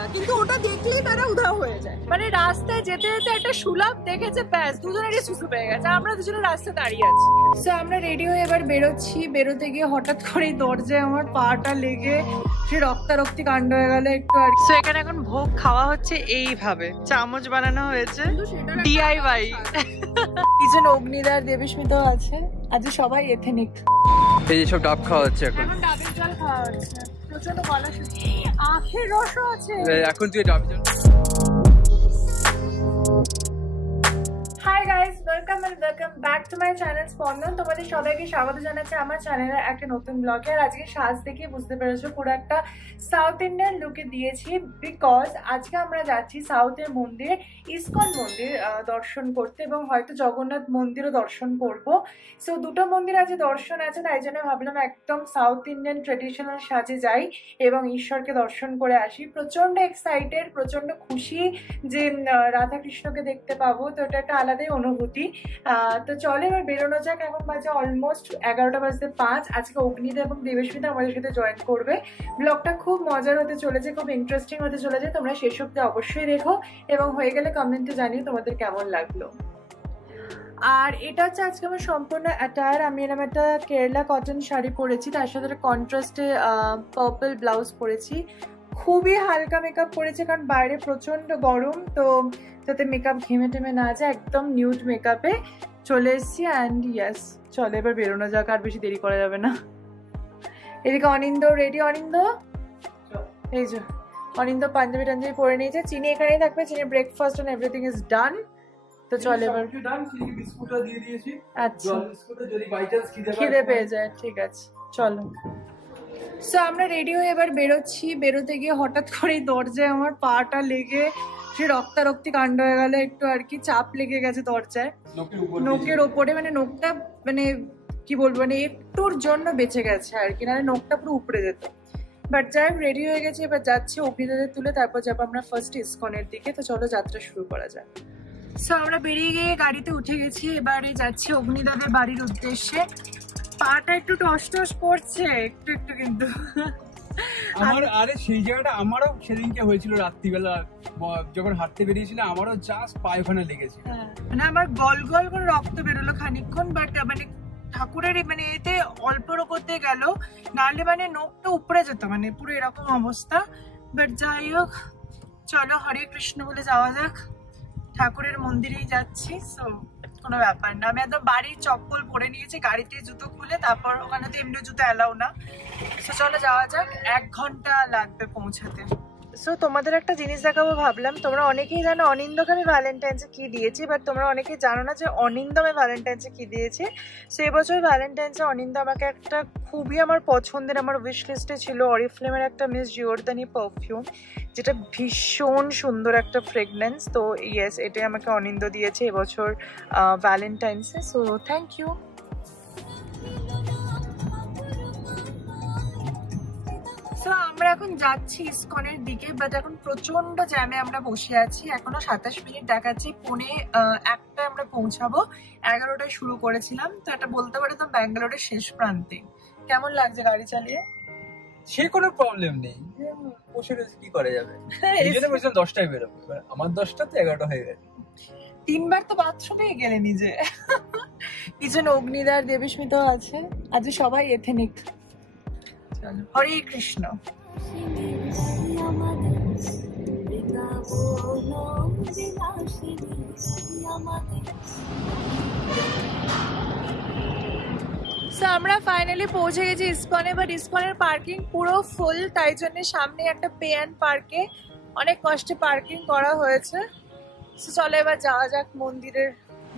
না, কিন্তু ওটা দেখলেই তারা উধাও হয়ে যায়। মানে রাস্তায় যেতে যেতে একটা সুলভ দেখেছে, ব্যাস দুজনেরই সুসু পেয়ে গেছে, আমরা দুজনে রাস্তায় দাঁড়িয়ে আছি। সো আমরা রেডি হয়ে এবার বেরোচ্ছি। বেরোতে গিয়ে হঠাৎ করেই দরজায় আমার পাটা লেগে সে রক্তারক্তি কাণ্ড হয়ে গেল একটু আর। সো এখানে এখন ভোগ খাওয়া হচ্ছে এইভাবে, চামচ বানানো হয়েছে DIY। পিছনে অগ্নিদার, দেবস্মিতা আছে, আজ সবাই এথেনিক। এই যে সব ডাব খাওয়া হচ্ছে এখন ডাবের জল খাওয়া হচ্ছে, প্রচন্ড গলা শুকিয়ে, আখের রসও আছে এখন। তুই ডাবের জল। Hi guys, welcome back to my channel স্পন্দন। তোমাদের সবাইকে স্বাগত জানাচ্ছি আমার চ্যানেলের একটা নতুন ব্লগে। আর আজকে সাজ দেখে বুঝতে পেরেছো পুরো একটা সাউথ ইন্ডিয়ান লুকে দিয়েছি, বিকজ আজকে আমরা যাচ্ছি সাউথের মন্দির, ইসকন মন্দির দর্শন করতে, এবং হয়তো জগন্নাথ মন্দিরও দর্শন করব। সো দুটো মন্দির আজ দর্শন আছে, তাই জন্য ভাবলাম একদম সাউথ ইন্ডিয়ান ট্রেডিশনাল সাজে যাই এবং ঈশ্বরকে দর্শন করে আসি। প্রচন্ড এক্সাইটেড, প্রচন্ড খুশি যে রাধা কৃষ্ণকে দেখতে পাবো, তো এটা একটা আলাদাই অনুভূতি। তো চলো এবার বেরোনো যাক। এখন বাজে অলমোস্ট 11:05। আজকে অগ্নিদা এবং দেবস্মিতা আমাদের সাথে জয়েন করবে। ব্লগটা খুব মজার হতে চলেছে, খুব ইন্টারেস্টিং হতে চলেছে, তোমরা শেষ অবধি অবশ্যই দেখো এবং হয়ে গেলে কমেন্টে জানিও তোমাদের কেমন লাগলো। আর এটা হচ্ছে আজকে আমার সম্পূর্ণ অ্যাটায়ার। আমি এরকম একটা কেরালা কটন শাড়ি পরেছি, তার সাথে কন্ট্রাস্টে পার্পল ব্লাউজ পরেছি। খুবই হালকা মেকআপ করেছে কারণ বাইরে প্রচন্ড গরম, তো যাতে মেকআপ ঘেমে টেমে না যায়, একদম নিউড মেকআপে চলে এসেছি। অ্যান্ড ইয়াস, চলো এবার বেরোনো যাক, আর বেশি দেরি করা যাবে না। এদিকে অনিন্দ রেডি। অনিন্দ, এই যে অনিন্দ পাঞ্জাবি টাঞ্জাবি পরে নিয়েছে। চিনি এখানেই থাকবে, চিনি breakfast and everything is done. তো চল এবার আচ্ছা, খিদে পেয়ে যায়, ঠিক আছে চলো। সো আমরা রেডি হয়ে এবার বেরোচ্ছি। বেরোতে গিয়ে হঠাৎ করেই দরজায় আমার পাটা লেগে সে রক্তারক্তি কাণ্ড হয়ে গেল একটু আর কি, চাপ লেগে গেছে দরজায়, নোকের ওপরে। মানে নোকটা মানে কি বলবো, মানে একটুর জন্য বেঁচে গেছে আর কি, নাহলে নোকটা পুরো উপড়ে যেত। বাট যাই হোক, রেডি হয়ে গেছে, এবার যাচ্ছি অগ্নিদাদের তুলে, তারপর যাবো আমরা ফার্স্ট ইসকনের দিকে। তো চলো যাত্রা শুরু করা যাক। সো আমরা বেরিয়ে গিয়ে গাড়িতে উঠে গেছি, এবারে যাচ্ছি অগ্নিদাদের বাড়ির উদ্দেশ্যে। পাটা একটু টস টস করছে একটু একটু, কিন্তু আমার আরে সেই জায়গাটা আমারও সেদিনকে হয়েছিল রাত্রিবেলা যখন হাঁটতে বেরিয়েছিল, আমারও জাস্ট পায়ে ওখানে লেগেছিল। মানে আমার গল গল করে রক্ত বেরোলো খানিকক্ষণ, বাট মানে ঠাকুরের মানে এতে অল্প করতে গেল, নাহলে মানে নোকটা উপড়ে যেত, মানে পুরো এরকম অবস্থা। বাট যাই হোক, চলো হরে কৃষ্ণ বলে যাওয়া যাক, ঠাকুরের মন্দিরেই যাচ্ছি। সো কোনো ব্যাপার না। আমি একদম বাড়ির চপ্পল পরে নিয়েছি, গাড়িতে জুতো খুলে, তারপর ওখানে তো এমনি জুতো অ্যালাউ না। সো চলো যাওয়া যাক, 1 ঘন্টা লাগবে পৌঁছাতে। সো তোমাদের একটা জিনিস দেখাবো ভাবলাম। তোমরা অনেকেই জানো অনিন্দকে আমি ভ্যালেন্টাইন্সে কি দিয়েছি, বাট তোমরা অনেকেই জানো না যে অনিন্দ আমি ভ্যালেন্টাইন্সে কি দিয়েছি। সো এবছর ভ্যালেন্টাইন্সে অনিন্দ আমাকে একটা খুবই আমার পছন্দের, আমার উইশ লিস্টে ছিল, অরিফ্লেমের একটা মিস জিওরদানি পারফিউম, যেটা ভীষণ সুন্দর একটা ফ্রেগনেন্স। তো ইয়েস, এটাই আমাকে অনিন্দ দিয়েছে এবছর ভ্যালেন্টাইন্সে। So thank you. সো আমরা এখন যাচ্ছি ইসকনের দিকে, বাট এখন প্রচন্ড জ্যামে আমরা বসে আছি। এখনো 27 মিনিট দেখাচ্ছি, 1:45 আমরা পৌঁছাবো। 11টায় শুরু করেছিলাম, তো এটা বলতে পারি তো ব্যাঙ্গালোরের শেষ প্রান্তে। কেমন লাগছে গাড়ি চালিয়ে? সে কোনো প্রবলেম নেই, বসে রয়েছে, কি করা যাবে। নিজেরা বলছিলাম 10টায় বেরোবো, আমার 10টা তো 11টা হয়ে গেছে। 3বার তো বাথরুমেই গেলে নিজে। পিছনে অগ্নিদার, দেবস্মিতাও আছে, আজ সবাই এথেনিক। হরে কৃষ্ণ। আমরা ফাইনালি পৌঁছে গেছি ইসকনে, বাট ইসকনের পার্কিং পুরো ফুল, তাই জন্য সামনে একটা পে অ্যান্ড পার্কে অনেক কষ্টে পার্কিং করা হয়েছে। চলো এবার যাওয়া যাক মন্দিরের।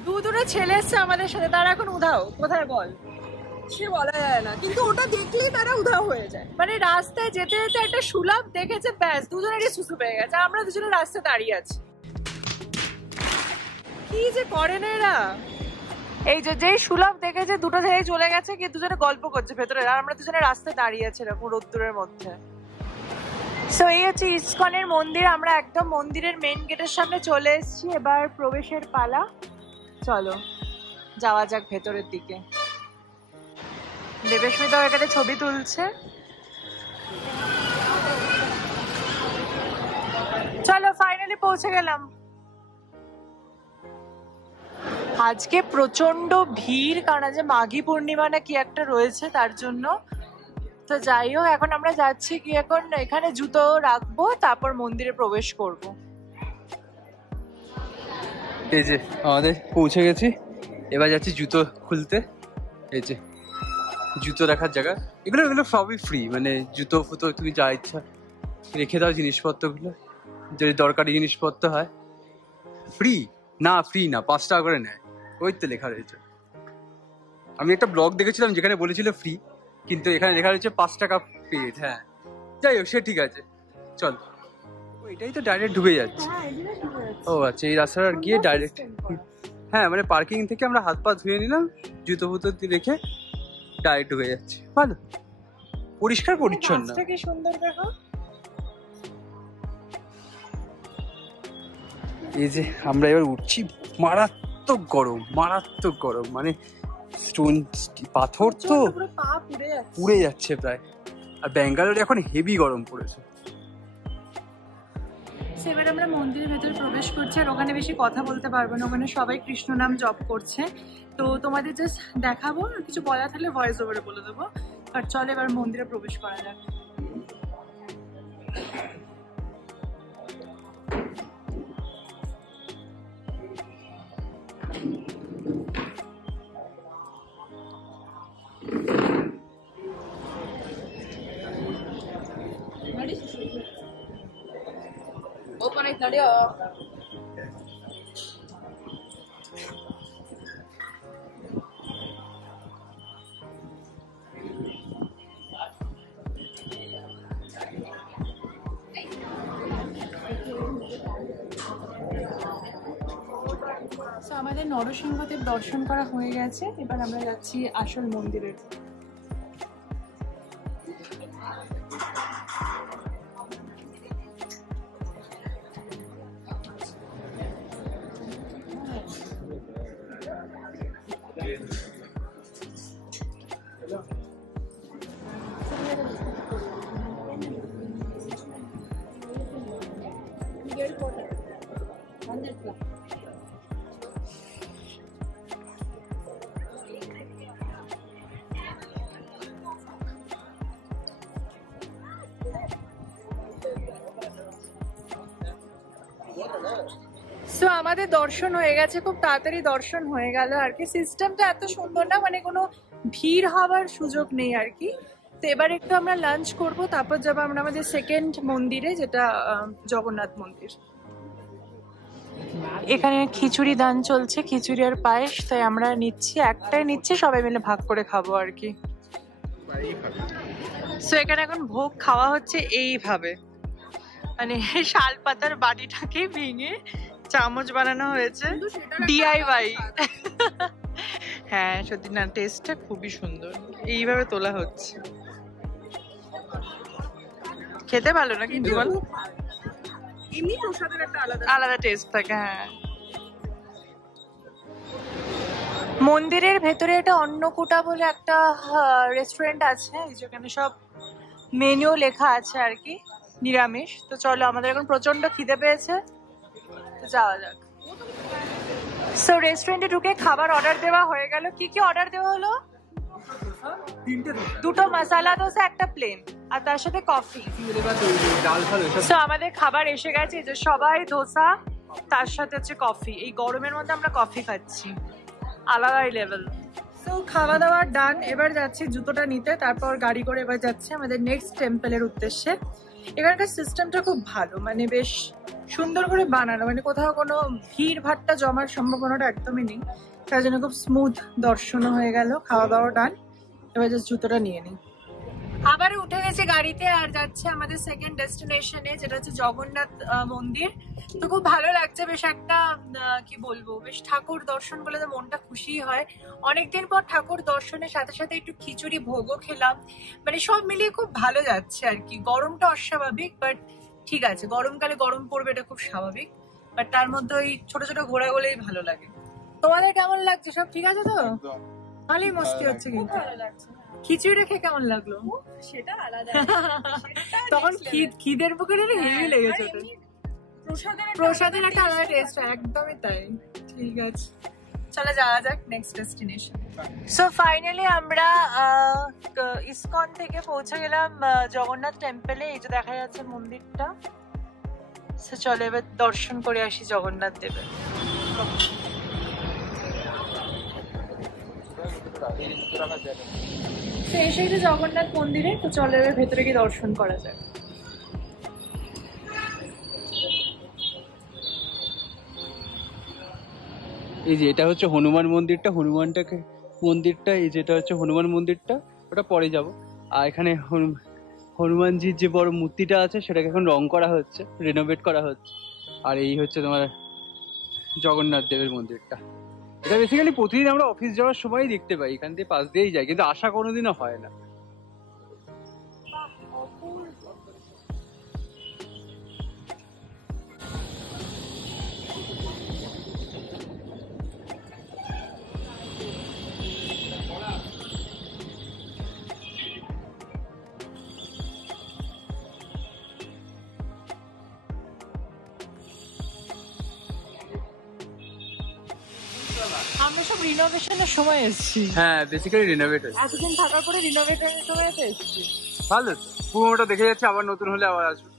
দুটো ছেলে এসছে আমাদের সাথে, তারা এখন উধাও কোথায় বল, সে বলা যায় না, কিন্তু ওটা দেখলেই তারা উধাও হয়ে যায়। মানে রাস্তায় যেতে যেতে একটা সুলভ দেখেছে, ব্যাস দুজনেরই সুসু পেয়ে গেছে, আমরা দুজনে রাস্তায় দাঁড়িয়ে আছি। কি যে করে না এরা। এই যে যেই সুলভ দেখেছে, দুটো থেকে চলে গেছে, গিয়ে দুজনে গল্প করছে ভেতরে, আর আমরা দুজনে রাস্তায় দাঁড়িয়ে আছি এরকম রোদ্দুরের মধ্যে। সো এই হচ্ছে ইসকনের মন্দির। আমরা একদম মন্দিরের মেইন গেটের সামনে চলে এসেছি, এবার প্রবেশের পালা। চলো যাওয়া যাক ভেতরের দিকে। দেবস্মিতা এখানে ছবি তুলছে। চলো ফাইনালি পৌঁছে গেলাম। আজকে প্রচন্ড ভিড়, কারণ আজ মাঘী পূর্ণিমা না কি একটা রয়েছে তার জন্য। তো যাই হোক, এখন আমরা যাচ্ছি কি, এখন এখানে জুতো রাখবো, তারপর মন্দিরে প্রবেশ করব। এই যে আমাদের পৌঁছে গেছি, এবার যাচ্ছি জুতো খুলতে। এই যে জুতো রাখার জায়গা, এগুলো সবই ফ্রি, মানে জুতো ফুতো তুমি যা ইচ্ছা রেখে দাও, জিনিসপত্রগুলো যদি দরকারি জিনিসপত্র হয়। ফ্রি না, ফ্রি না, 5 টাকা করে নেয়, ওই তো লেখা রয়েছে। আমি একটা ব্লগ দেখেছিলাম যেখানে বলেছিল ফ্রি, কিন্তু এখানে লেখা রয়েছে 5 টাকা পেড। হ্যাঁ যাই হোক, সে ঠিক আছে, চল। এটাই তো ডাইরেক্ট ঢুকে যাচ্ছে। ও আচ্ছা, এই রাস্তাটা গিয়ে ডাইরেক্ট, হ্যাঁ মানে পার্কিং থেকে আমরা হাত পা ধুয়ে নিলাম, জুতো ফুতো রেখে ডাইরেক্ট ঢুকে যাচ্ছে। ভালো পরিষ্কার পরিচ্ছন্ন। কি সুন্দর দেখো। এই যে আমরা এবার উঠছি, মারাত্মক গরম, মারাত্মক গরম, মানে স্টোন পাথর তো পুড়ে যাচ্ছে প্রায়। আর ব্যাঙ্গালোরে এখন হেভি গরম পড়েছে। এবার আমরা মন্দিরের ভেতরে প্রবেশ করছি, আর ওখানে বেশি কথা বলতে পারবো না, ওখানে সবাই কৃষ্ণ নাম জপ করছে। তো তোমাদের জাস্ট দেখাবো, আর কিছু বলা থাকলে ভয়েস ওভারে বলে দেবো। আর চলো এবার মন্দিরে প্রবেশ করা যাক। আমাদের নরসিংহদেব দর্শন করা হয়ে গেছে, এবার আমরা যাচ্ছি আসল মন্দিরের। সো আমাদের দর্শন হয়ে গেছে, খুব তাড়াতাড়ি দর্শন হয়ে গেল আর কি। সিস্টেমটা এত সুন্দর না, মানে কোনো ভিড় হওয়ার সুযোগ নেই আর কি। তো এবার একটু আমরা লাঞ্চ করব, তারপর যাবো আমরা আমাদের সেকেন্ড মন্দিরে, যেটা জগন্নাথ মন্দির। এখানে খিচুড়ি দান চলছে, খিচুড়ি আর পায়েস, তাই আমরা নিচ্ছি, একটাই নিচ্ছি, সবাই মিলে ভাগ করে খাবো আর কি। সো এখানে এখন ভোগ খাওয়া হচ্ছে এইভাবে, মানে শাল পাতার বাটিটাকে ভেঙে চামচ বানানো হয়েছে, ডিআইওয়াই। হ্যাঁ সত্যি না, টেস্টটা খুবই সুন্দর, এইভাবে তোলা হচ্ছে, খেতে ভালো না কিন্তু বল, এমনি প্রসাদের একটা আলাদা টেস্ট থাকে। হ্যাঁ মন্দিরের ভেতরে একটা অন্নকূটা বলে একটা রেস্টুরেন্ট আছে, যেখানে সব মেনু লেখা আছে আর কি, নিরামিষ। তো চলো, আমাদের এখন প্রচন্ড খিদে পেয়েছে, তো যাওয়া যাক। সো রেস্টুরেন্টে ঢুকে খাবার অর্ডার দেওয়া হয়ে গেল। কি কি অর্ডার দেওয়া হলো? দুটো মশলা দোসা, একটা প্লেন, আর তার সাথে কফি। সো আমাদের খাবার এসে গেছে, যে সবাই ধোসা, তার সাথে হচ্ছে কফি। এই গরমের মধ্যে আমরা কফি খাচ্ছি, আলাদাই লেভেল। তো খাওয়া দাওয়া ডান, এবার যাচ্ছি জুতোটা নিতে, তারপর গাড়ি করে এবার যাচ্ছি আমাদের নেক্সট টেম্পলের উদ্দেশ্যে। এখানকার সিস্টেমটা খুব ভালো, মানে বেশ সুন্দর করে বানানো, মানে কোথাও কোনো ভিড় ভাট্টা জমার সম্ভাবনাটা একদমই নেই, তার জন্য খুব স্মুথ দর্শনও হয়ে গেল। খাওয়া দাওয়া ডান, এবার জাস্ট জুতোটা নিয়ে নিই। আবার উঠে গেছি গাড়িতে, আর যাচ্ছে আমাদের সেকেন্ড ডেস্টিনেশনে, যেটা হচ্ছে জগন্নাথ মন্দির। তো খুব ভালো লাগছে, বেশ একটা কি বলবো, বেশ ঠাকুর দর্শন করলে তো মনটা খুশি হয়। অনেকদিন পর ঠাকুর দর্শনের সাথে সাথে একটু খিচুড়ি ভোগও খেলাম, মানে সব মিলিয়ে খুব ভালো যাচ্ছে আর কি। গরমটা অস্বাভাবিক, বাট ঠিক আছে, গরমকালে গরম পড়বে এটা খুব স্বাভাবিক, বাট তার মধ্যে ওই ছোট ছোট ঘোরাগুলোই ভালো লাগে। তোমাদের কেমন লাগছে? সব ঠিক আছে তো? ভালোই মস্তি হচ্ছে। কিন্তু খিচুড়িটা খেয়ে কেমন লাগলো? সেটা আলাদা, তখন খিদের বুকে হেভি লেগেছে। প্রসাদের একটা আলাদা টেস্ট, একদমই তাই। ঠিক আছে, চলে যাওয়া যাক নেক্সট ডেস্টিনেশন। সো ফাইনালি আমরা ইসকন থেকে পৌঁছে গেলাম জগন্নাথ টেম্পলে। এই যে দেখা যাচ্ছে মন্দিরটা। সো চলো এবার দর্শন করে আসি জগন্নাথ দেবের। তো এসে যে জগন্নাথ মন্দিরে, তো চলো এবার ভেতরে গিয়ে দর্শন করা যায়। এই যে এটা হচ্ছে হনুমান মন্দিরটা, মন্দিরটা এই যেটা হচ্ছে হনুমান মন্দিরটা, ওটা পরে যাব। আর এখানে হনুমানজির যে বড় মূর্তিটা আছে সেটাকে এখন রং করা হচ্ছে, রেনোভেট করা হচ্ছে। আর এই হচ্ছে তোমার জগন্নাথ দেবের মন্দিরটা। এটা বেসিক্যালি প্রতিদিন আমরা অফিস যাওয়ার সময় দেখতে পাই, এখান থেকে পাশ দিয়েই যাই, কিন্তু আশা কোনোদিনও হয় না। আমরা সব রিনোভেশনের সময় এসেছি। হ্যাঁ, বেসিক্যালি রিনোভেট হচ্ছে। এতদিন থাকার পরে রিনোভেশনের সময় এসেছি। ভালো, পুরোনোটা দেখে যাচ্ছে, আবার নতুন হলে আবার আসবে।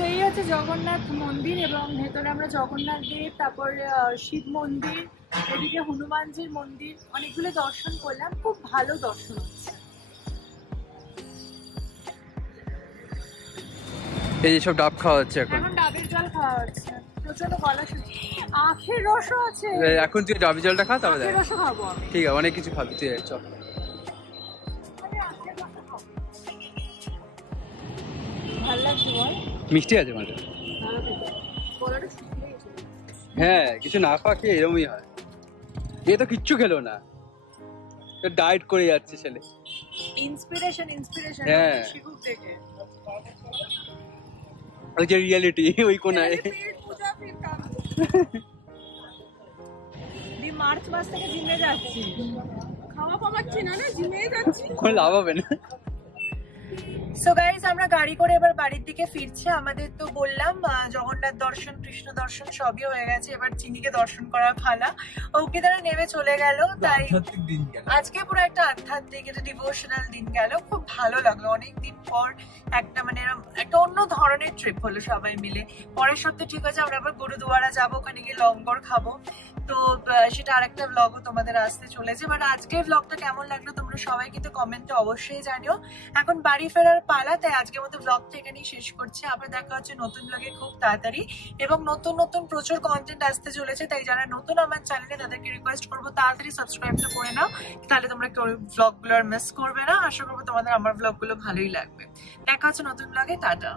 সেই হচ্ছে জগন্নাথ মন্দির, এবং ভেতরে আমরা জগন্নাথ দেব, তারপর শিব মন্দির, এদিকে হনুমানজির মন্দির, অনেকগুলো দর্শন করলাম। খুব ভালো দর্শন হচ্ছে। এই যে সব ডাব খাওয়া হচ্ছে এখন ডাবের জল খাওয়া হচ্ছে। প্রচন্ড গলা শুনে, আখের রসও আছে। এখন তুই ডাবের জলটা খা, তবে আখের রসও খাবো আমি। ঠিক আছে, অনেক কিছু খাবি তুই, চল। ভালো লাগছে বল? মিষ্টি আছে মাঝে। হ্যাঁ, কিছু না খাওয়া খেয়ে এরকমই হয়। এ তো কিচ্ছু খেলো না, ডায়েট করে যাচ্ছে ছেলে। ইন্সপিরেশন হ্যাঁ, শিখুক দেখে। ওই যে রিয়েলিটি ওই কোনায়। মার্চ মাস থেকে জিমে যাচ্ছি, খাওয়া পাচ্ছি না, জিমে যাচ্ছি, কোনো লাভ হবে না। সো গাইস, আমরা গাড়ি করে এবার বাড়ির দিকে ফিরছি। আমাদের তো বললাম জগন্নাথ দর্শন, কৃষ্ণ দর্শন সবই হয়ে গেছে। এবার চিনিকে দর্শন করার পালা। ওকে তারা নেমে চলে গেল। তাই আজকে পুরো একটা আধ্যাত্মিক, একটা ডিভোশনাল দিন গেল। খুব ভালো লাগলো, অনেকদিন পর একটা মানে একটা অন্য ধরনের ট্রিপ হলো সবাই মিলে। পরের সপ্তাহে ঠিক আছে আমরা আবার গুরুদুয়ারা যাবো, ওখানে গিয়ে লঙ্গর খাবো। তো সেটা আরেকটা ব্লগও তোমাদের আসতে চলেছে। বাট আজকের ব্লগটা কেমন লাগলো তোমরা সবাই কিন্তু কমেন্টে অবশ্যই জানিও। এখন বাড়ি ফেরার পালা, তাই আজকের মতো ব্লগটা এখানেই শেষ করছি। আবার দেখা হচ্ছে নতুন ব্লগে খুব তাড়াতাড়ি, এবং নতুন নতুন প্রচুর কন্টেন্ট আসতে চলেছে। তাই যারা নতুন আমার চ্যানেলে তাদেরকে রিকোয়েস্ট করবো তাড়াতাড়ি সাবস্ক্রাইবটা করে নাও, তাহলে তোমরা কেউ ব্লগগুলো আর মিস করবে না। আশা করবো তোমাদের আমার ব্লগগুলো ভালোই লাগবে। দেখা হচ্ছে নতুন ব্লগে, টাটা।